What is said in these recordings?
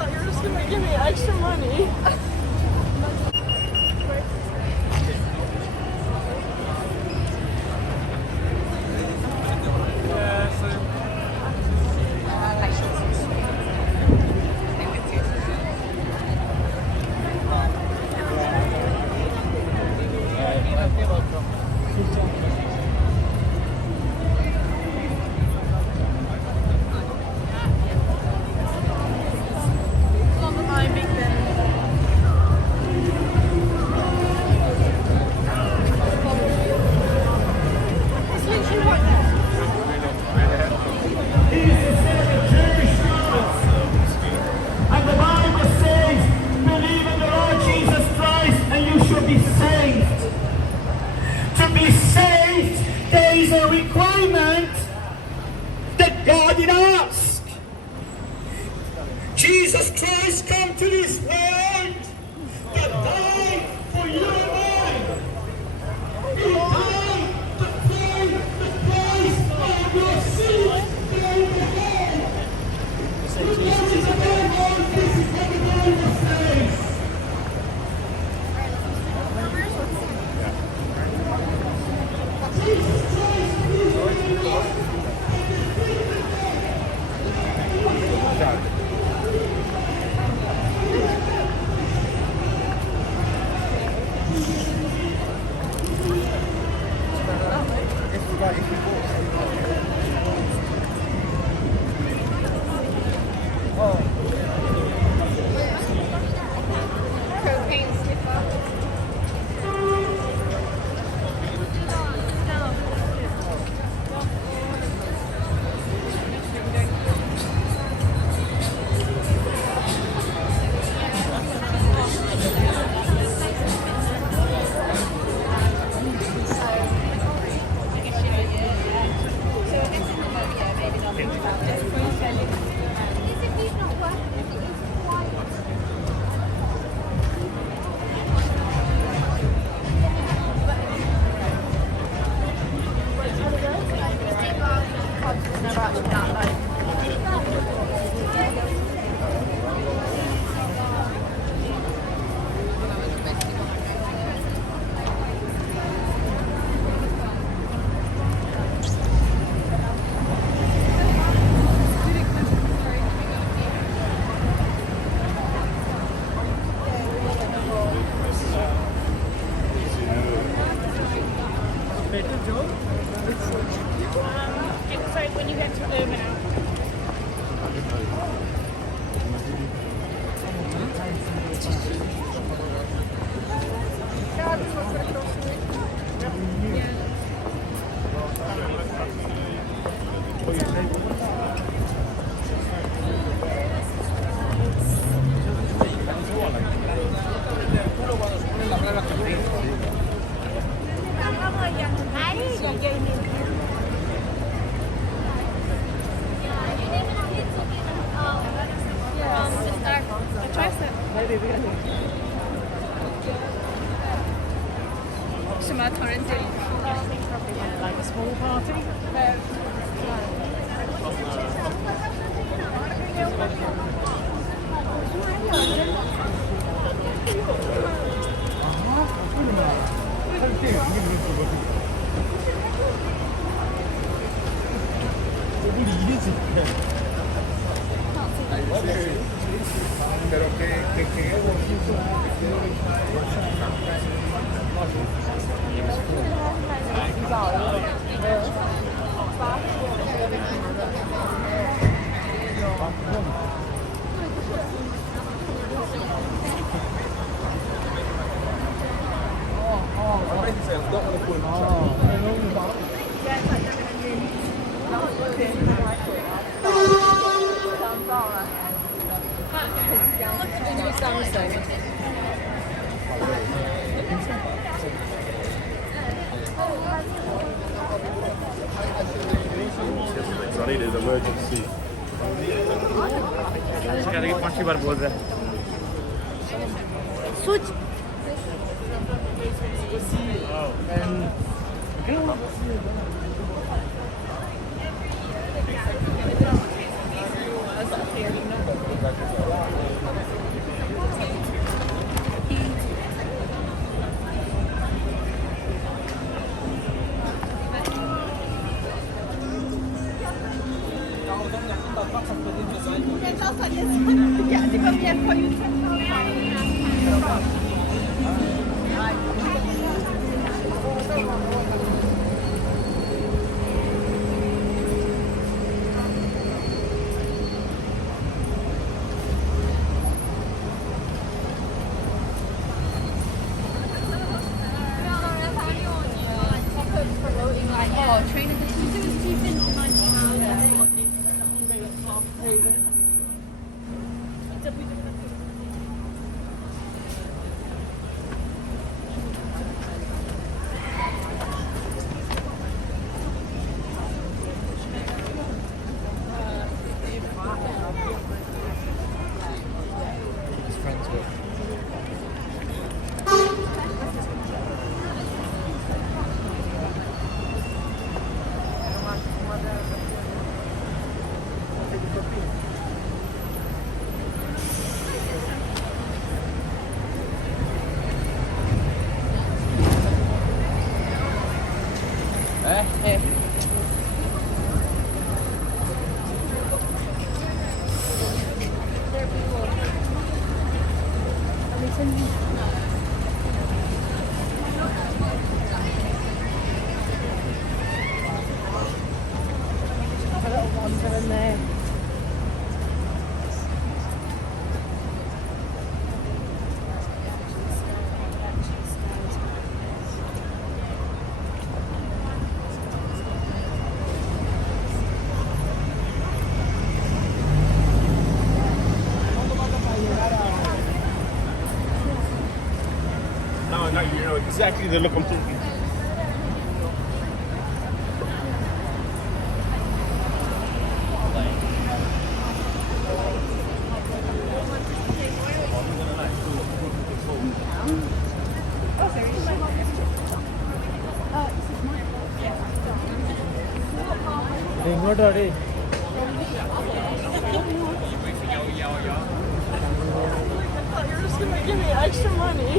thought you were just gonna give me extra money. And the Bible says, believe in the Lord Jesus Christ and you shall be saved. To be saved, there is a requirement that God did ask. Jesus Christ came to this world to die for you and I. He died to pay the price of your sins in the hell. This is the Bible, this is what the Bible says. Jesus Christ is the Lord and defeated death. Inside when you get to Birmingham. Som är torrent. Like a small party? Pero que I needed emergency. क्या देखिए 5 बार बोल रहा है Switch. Ja, die kommt ja voll gut. His friends were. No, you know exactly the look I'm thinking. ഇങ്ങോട്ട് അടി I thought you were just gonna give me extra money.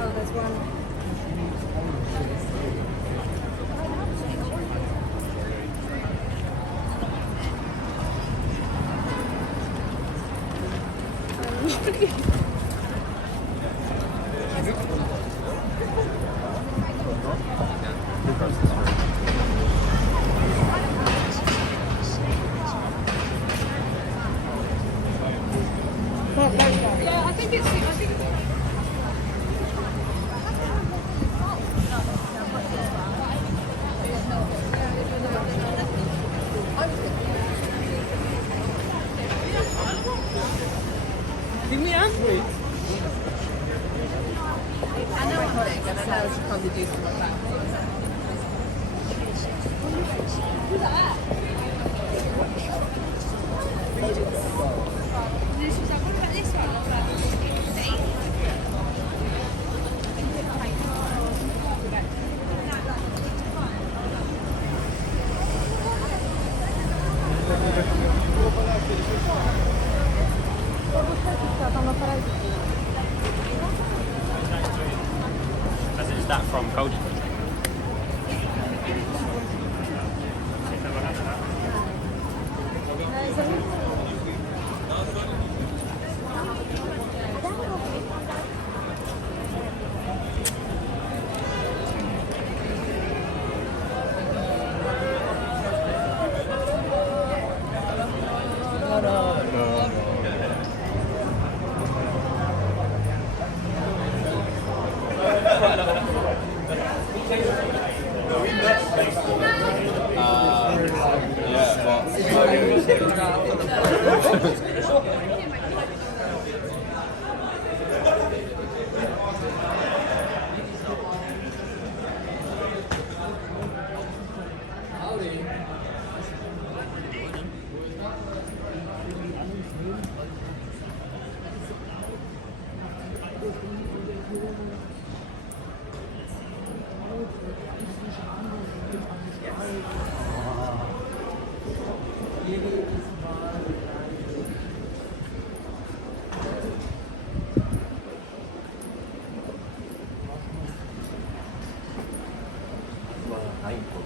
Oh, there's one. Yeah, I think it's. Give me an. I know what it is, and I know it's probably do something like that. Is that from Coldstream? 다행히 있고.